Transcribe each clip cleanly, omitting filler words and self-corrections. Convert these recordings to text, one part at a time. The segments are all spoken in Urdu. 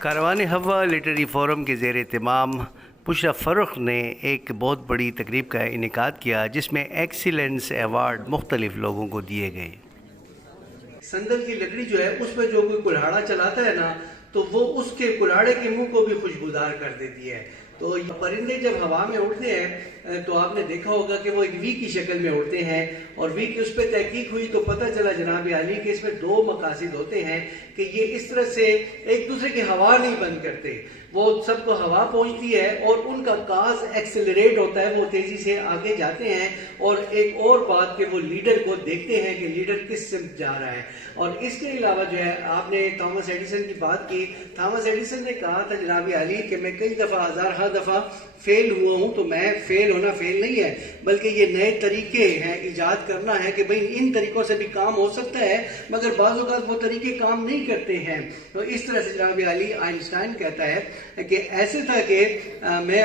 کاروان ہوا لٹریری فورم کے زیر اہتمام بشریٰ فرخ نے ایک بہت بڑی تقریب کا انعقاد کیا جس میں ایکسیلنس ایوارڈ مختلف لوگوں کو دیے گئے۔ سندل کی لکڑی جو ہے اس میں جو کوئی کلہاڑا چلاتا ہے نا تو وہ اس کے کلہاڑے کے منہ کو بھی خوشبودار کر دیتی ہے۔ تو پرندے جب ہوا میں اڑتے ہیں تو آپ نے دیکھا ہوگا کہ وہ ایک وی کی شکل میں اڑتے ہیں، اور وی کی اس پہ تحقیق ہوئی تو پتہ چلا جناب عالی کہ اس میں دو مقاصد ہوتے ہیں کہ یہ اس طرح سے ایک دوسرے کی ہوا نہیں بند کرتے، وہ سب کو ہوا پہنچتی ہے اور ان کا کاز ایکسلریٹ ہوتا ہے، وہ تیزی سے آگے جاتے ہیں، اور ایک اور بات کہ وہ لیڈر کو دیکھتے ہیں کہ لیڈر کس سمت جا رہا ہے۔ اور اس کے علاوہ جو ہے آپ نے تھامس ایڈیسن کی بات کی، تھامس ایڈیسن نے کہا تھا جناب عالی کہ میں کئی دفعہ ہزارہ دفعہ فیل ہوا ہوں، تو میں فیل ہونا فیل نہیں ہے بلکہ یہ نئے طریقے ہیں ایجاد کرنا ہے کہ بھئی ان طریقوں سے بھی کام ہو سکتا ہے، مگر بعض اوقات وہ طریقے کام نہیں کرتے ہیں۔ تو اس طرح سے جناب عالی آئنسٹائن کہتا ہے کہ ایسے تھا کہ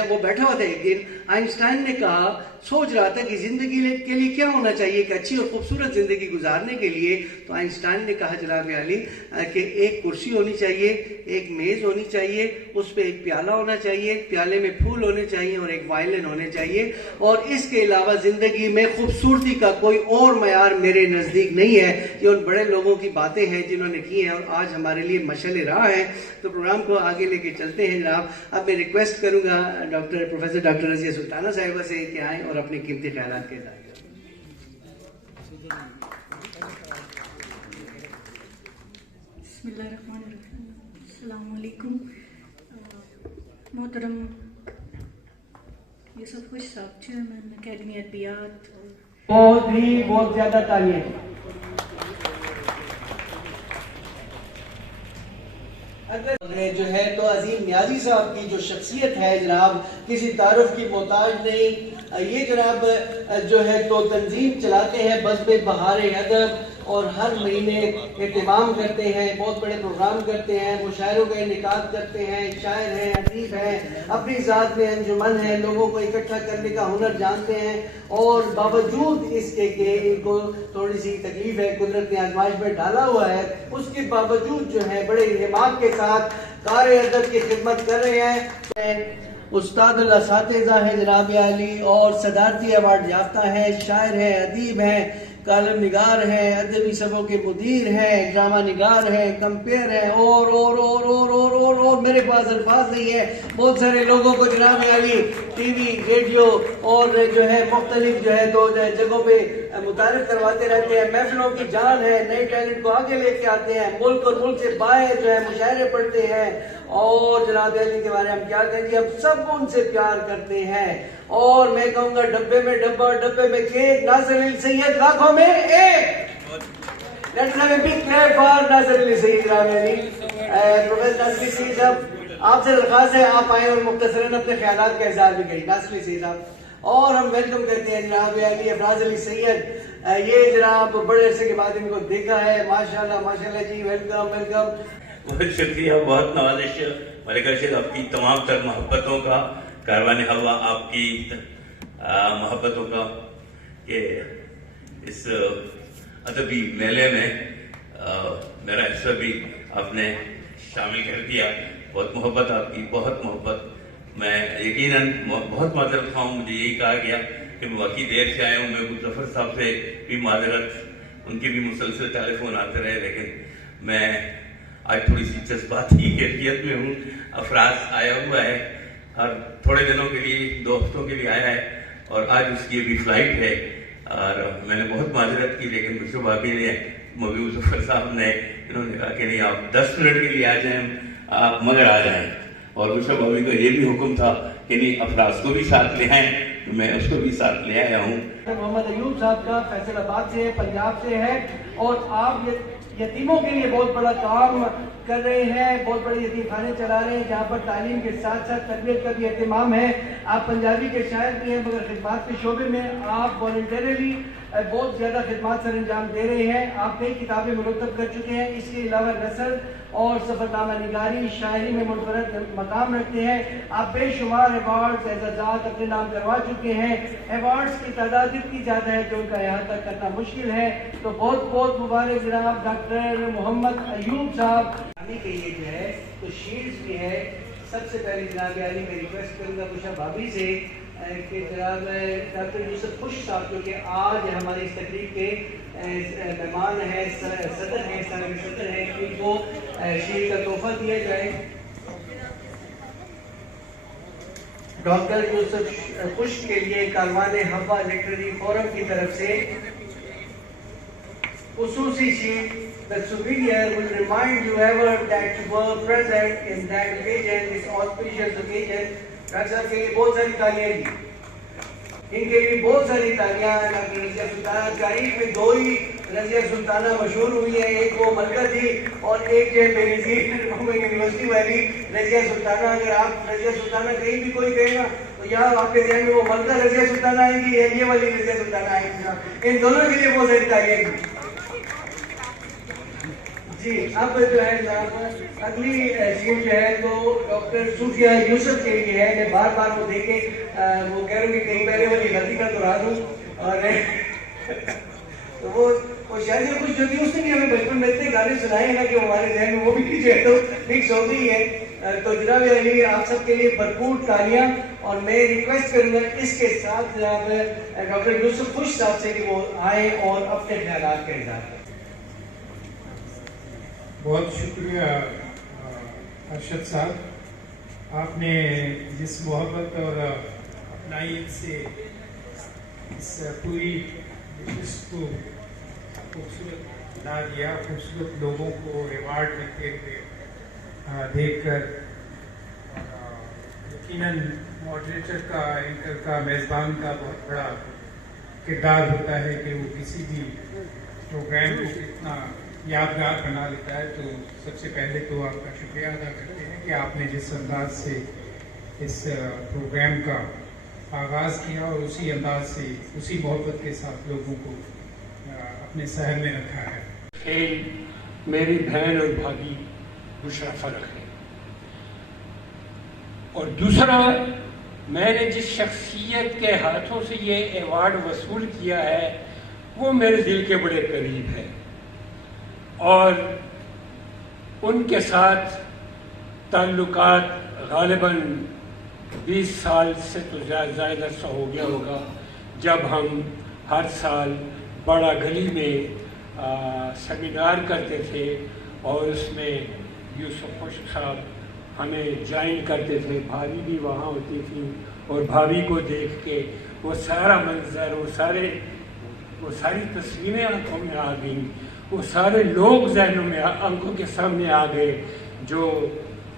وہ بیٹھا ہوا تھا ایک دن، آئنسٹائن نے کہا، سوچ رہا تھا کہ زندگی کے لیے کیا ہونا چاہیے، ایک اچھی اور خوبصورت زندگی گزارنے کے لیے، تو آئنسٹائن نے کہا جناب عالی کہ ایک کرسی ہونی چاہیے، ایک میز ہونی چاہیے، اس پہ ایک پیالہ ہونا چاہیے، پیالے میں پھول ہونے چاہیے اور ایک وائلن ہونے چاہیے، اور اس کے علاوہ زندگی میں خوبصورتی کا کوئی اور معیار میرے نزدیک نہیں ہے۔ یہ ان بڑے لوگوں کی باتیں ہیں جنہوں نے کی ہیں اور آج ہمارے لیے مشعل راہ ہے۔ تو پروگرام کو آگے لے کے چلتے ہیں جناب۔ اب میں ریکویسٹ کروں گا پروفیسر ڈاکٹر رضیہ سلطانہ صاحبہ سے کہ آئیں اور اپنے قیمتی خیالات کے اظہار کریں۔ بسم اللہ الرحمن الرحیم۔ السلام علیکم۔ محترم یوسف خوش صاحب، چیئرمین اکیڈمی ادبیات، بہت زیادہ تعلیم جو ہے تو عظیم نیازی صاحب کی جو شخصیت ہے جناب کسی تعارف کی محتاج نہیں۔ یہ جناب جو ہے تو تنظیم چلاتے ہیں بزم بہار ادب، اور ہر مہینے اہتمام کرتے ہیں، بہت بڑے پروگرام کرتے ہیں، مشاعروں کا انعقاد کرتے ہیں، شاعر ہیں، ادیب ہیں، اپنی ذات میں انجمن ہیں، لوگوں کو اکٹھا کرنے کا ہنر جانتے ہیں، اور باوجود اس کے کہ ان کو تھوڑی سی تکلیف ہے، قدرت نے آزمائش میں ڈالا ہوا ہے، اس کے باوجود جو ہے بڑے انہماک کے ساتھ کار ادب کی خدمت کر رہے ہیں۔ استاد الاساتذہ ہے جناب عالی، اور صدارتی ایوارڈ یافتہ ہے، شاعر ہے، ادیب ہیں، کالم نگار ہیں، ادبی سبھوں کے مدیر ہیں، ڈرامہ نگار ہیں، کمپیئر ہیں، اور میرے پاس الفاظ نہیں ہے۔ بہت سارے لوگوں کو جناب عالی ٹی وی، ریڈیو اور جو ہے مختلف جو ہے تو جگہوں پہ متعارف کرواتے رہتے ہیں، محفلوں کی جان ہے، نئے ٹیلنٹ کو آگے لے کے آتے ہیں، ملک اور ملک سے باہر جو ہے مشاعرے پڑھتے ہیں، اور جناب عالی کے بارے میں ہم کیا کہیں گے، ہم سب ان سے پیار کرتے ہیں، اور میں کہوں گا ڈبے میں ڈبہ، ڈبے میں کیک، ناصر علی سید لاکھوں میں ایک۔ Let's have a big clap for ناصر علی سید جناب علی۔ پروفیسر ناصر علی سید صاحب، آپ سے درخواست ہے آپ آئیں اور مختصراً اپنے خیالات کا اظہار بھی کریں۔ ناصر علی سید صاحب، اور ہم ویلکم کرتے ہیں جناب علی افراز علی سید۔ یہ جناب بڑے عرصے کے بعد ان کو دیکھا ہے، ماشاءاللہ ماشاءاللہ جی، ویلکم ویلکم۔ بہت شکریہ، بہت نوازش ملکہ شید آپ کی تمام تر محبتوں کا، کاروان ہوا آپ کی محبتوں کا، کہ اس ادبی میلے میں میرا حصہ بھی آپ نے شامل کر دیا۔ بہت محبت آپ کی، بہت محبت۔ میں یقیناً بہت معذرت خواہ ہوں، مجھے یہی کہا گیا کہ میں واقعی دیر سے آیا ہوں۔ میں ظفر صاحب سے بھی معذرت، ان کی بھی مسلسل ٹیلی فون آتے رہے، لیکن میں آج تھوڑی سی جذباتی کیفیت میں ہوں۔ افراز آیا ہوا ہے اور تھوڑے دنوں کے لیے، 2 ہفتوں کے لیے آیا ہے، اور آج اس کی ابھی فلائٹ ہے، اور میں نے بہت معذرت کی، لیکن بشریٰ بھابی نے، محبوب ظفر صاحب نے، انہوں نے کہا کہ نہیں آپ 10 منٹ کے لیے آ جائیں، آپ مگر آ جائیں، اور بشریٰ بھابی کا یہ بھی حکم تھا کہ نہیں افراز کو بھی ساتھ لے آئیں، تو میں اس کو بھی ساتھ لے آیا ہوں۔ محمد ایوب صاحب کا فیصل آباد سے، پنجاب سے ہے، اور آپ یتیموں کے لیے بہت بڑا کام کر رہے ہیں، بہت بڑے یتیم خانے چلا رہے ہیں جہاں پر تعلیم کے ساتھ ساتھ تربیت کا بھی اہتمام ہے۔ آپ پنجابی کے شاعر بھی ہیں، مگر خدمات کے شعبے میں آپ والنٹریلی بہت زیادہ خدمات سر انجام دے رہے ہیں۔ آپ کئی کتابیں مرتب کر چکے ہیں، اس کے علاوہ نثر اور سفر نامہ نگاری، شاعری میں منفرد مقام رکھتے ہیں۔ آپ بے شمار ایوارڈز، اعزازات اپنے نام کروا چکے ہیں۔ ایوارڈز کی تعداد اتنی زیادہ ہے کہ ان کا احاطہ کرنا مشکل ہے، تو بہت بہت مبارک جناب ڈاکٹر محمد ایوب صاحب کے لیے جو ہے تو شیلڈز بھی ہے، سب سے پہلے جناب عالی میں ریکویسٹ کروں گا بشرا بھابھی سے کہ جناب ڈاکٹر یوسف خوش صاحب جو کہ آج ہماری اس تقریب کے مہمان ہیں، صدر ہیں، صدر ہیں، ان کو شیل کا تحفہ دیا جائے. ڈاکٹر یوسف خوش کے لیے کاروان حوا لٹریری فورم کی طرف سے خصوصی shell. The superior will remind you ever that you were present in that occasion, this auspicious occasion. Doctor صاحب کے لیے بہت ساری تالیاں دی، ان کے لیے بہت ساری تالیاں. ڈاکٹر رضیہ سلطانہ تاریخ میں دو ہی رضیہ سلطانہ مشہور ہوئی ہیں، ایک وہ ملکہ تھی اور ایک جو میری تھی یونیورسٹی والی رضیہ سلطانہ. اگر آپ رضیہ سلطانہ کہیں بھی کوئی کہے گا تو یہاں آپ کے ذہن میں وہ ملکہ رضیہ سلطانہ آئیں گی یا یہ والی رضیہ سلطانہ آئیں گی. ان دونوں کے لیے بہت ساری تالیاں دی. جی اب جو ہے اگلی شیل جو ہے تو ڈاکٹر صوفیہ یوسف کے لیے ہے. میں بار بار وہ دیکھے وہ کہہ رہا ہوں کہ کہیں پہلے والی غلطی کا دہرا دوں. اور وہ شاید سے کچھ جو تھی اس نے بھی ہمیں بچپن میں اتنے گانے سنائے ہیں نا کہ ہمارے ذہن میں وہ بھی جو ہے تو فکس ہو گئی ہے. تو جناب علی آپ سب کے لیے بھرپور تالیاں. اور میں ریکویسٹ کروں گا اس کے ساتھ جناب ڈاکٹر یوسف خوش صاحب سے کہ وہ آئیں اور اپنے خیالات کا اظہار کریں. بہت شکریہ ارشد صاحب، آپ نے جس محبت اور اپنائیت سے اس پوری نشست کو خوبصورت بنا دیا، خوبصورت لوگوں کو ایوارڈ دیتے ہوئے دیکھ کر. یقیناً ماڈریٹر کا، اینکر کا، میزبان کا بہت بڑا کردار ہوتا ہے کہ وہ کسی بھی پروگرام کو اتنا یادگار بنا لیتا ہے. تو سب سے پہلے تو آپ کا شکریہ ادا کرتے ہیں کہ آپ نے جس انداز سے اس پروگرام کا آغاز کیا اور اسی انداز سے، اسی محبت کے ساتھ لوگوں کو اپنے سحر میں رکھا ہے. کھیل میری بہن اور بھابھی بشرا فرق ہے. اور دوسرا، میں نے جس شخصیت کے ہاتھوں سے یہ ایوارڈ وصول کیا ہے وہ میرے دل کے بڑے قریب ہے، اور ان کے ساتھ تعلقات غالباً 20 سال سے تو زائد عرصہ ہو گیا ہوگا، جب ہم ہر سال بڑا گلی میں سیمینار کرتے تھے اور اس میں یوسف خوش صاحب ہمیں جوائن کرتے تھے. بھابھی بھی وہاں ہوتی تھی اور بھابھی کو دیکھ کے وہ سارا منظر، وہ ساری تصویریں آنکھوں میں آ گئیں، وہ سارے لوگ ذہنوں میں آنکھوں کے سامنے آ گئے جو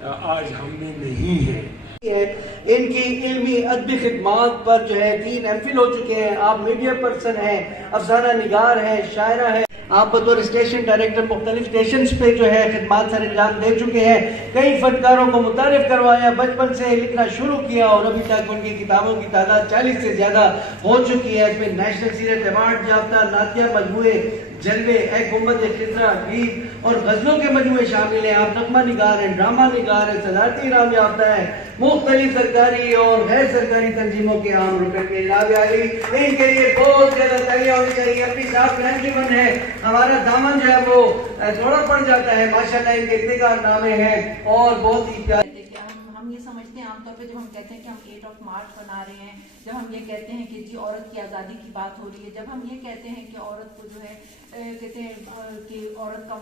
آج ہم میں نہیں ہیں. ان کی علمی ادبی خدمات پر جو ہے 3 ایم.فل ہو چکے ہیں. آپ میڈیا پرسن ہیں، افسانہ نگار ہیں، شاعرہ ہیں. آپ بطور اسٹیشن ڈائریکٹر مختلف اسٹیشنز پہ جو ہے خدمات سر انجام دے چکے ہیں. کئی فنکاروں کو متعارف کروایا، بچپن سے لکھنا شروع کیا اور ابھی تک ان کی کتابوں کی تعداد 40 سے زیادہ ہو چکی ہے. اس میں نیشنل سیرت ایوارڈ یافتہ نعتیہ مجموعے، جلوے، ایک گنبد خضرا، گیت اور غزلوں کے مجموعے شامل ہیں. آپ نغمہ نگار ہیں، ڈرامہ نگار ہیں، صدارتی انعام یافتہ ہیں، مختلف سرکاری اور غیر سرکاری تنظیموں کے عام رکن کے. جناب علی ان کے لیے بہت زیادہ تالیاں ہونی چاہیے. اپنی صاحب نشیمن ہے، ہمارا دامن جو ہے وہ تھوڑا پڑ جاتا ہے. ماشاءاللہ ان کے اتنے کارنامے ہیں اور بہت ہی پیارے. ہم یہ سمجھتے ہیں عام طور پہ جب ہم کہتے ہیں کہ ہم 8 مارچ منا رہے ہیں، جب ہم یہ کہتے ہیں کہ جی عورت کی آزادی کی بات ہو رہی ہے، جب ہم یہ کہتے ہیں کہ عورت کو جو ہے کہتے ہیں کہ عورت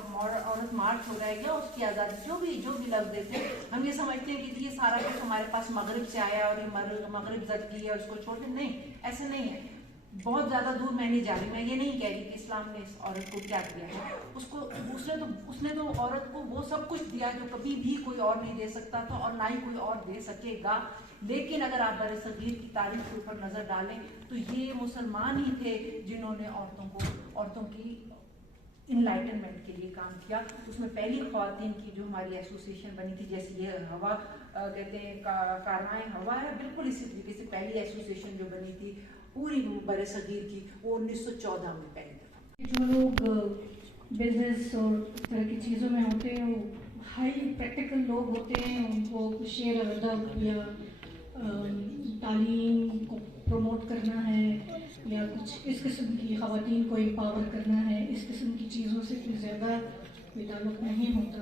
مارچ ہو رہا ہے یا اس کی آزادی، جو بھی لفظ دیتے ہیں، ہم یہ سمجھتے ہیں کہ یہ سارا کچھ ہمارے پاس مغرب سے آیا اور یہ مغرب زد کی ہے اور اس کو چھوڑ دیں. نہیں، ایسے نہیں ہے. بہت زیادہ دور میں نہیں جا رہی. میں یہ نہیں کہہ رہی کہ اسلام نے اس عورت کو کیا دیا ہے. اس نے تو عورت کو وہ سب کچھ دیا جو کبھی بھی کوئی اور نہیں دے سکتا تھا اور نہ ہی کوئی اور دے سکے گا. لیکن اگر آپ برصغیر کی تاریخ کے اوپر نظر ڈالیں تو یہ مسلمان ہی تھے جنہوں نے عورتوں کی انلائٹنمنٹ کے لیے کام کیا. اس میں پہلی خواتین کی جو ہماری ایسوسیشن بنی تھی، جیسے یہ ہوا کہتے ہیں کارنائے ہوا ہے، بالکل اسی طریقے سے پہلی ایسوسیشن جو بنی تھی پوری برصغیر کی وہ 1914 میں پہلی دفعہ. جو لوگ بزنس اور اس طرح کی چیزوں میں ہوتے ہیں وہ ہائی پریکٹیکل لوگ ہوتے ہیں. ان کو شعر ادب یا تعلیم کو پروموٹ کرنا ہے یا کچھ اس قسم کی خواتین کو امپاور کرنا ہے، اس قسم کی چیزوں سے کوئی زیادہ کوئی تعلق نہیں ہوتا.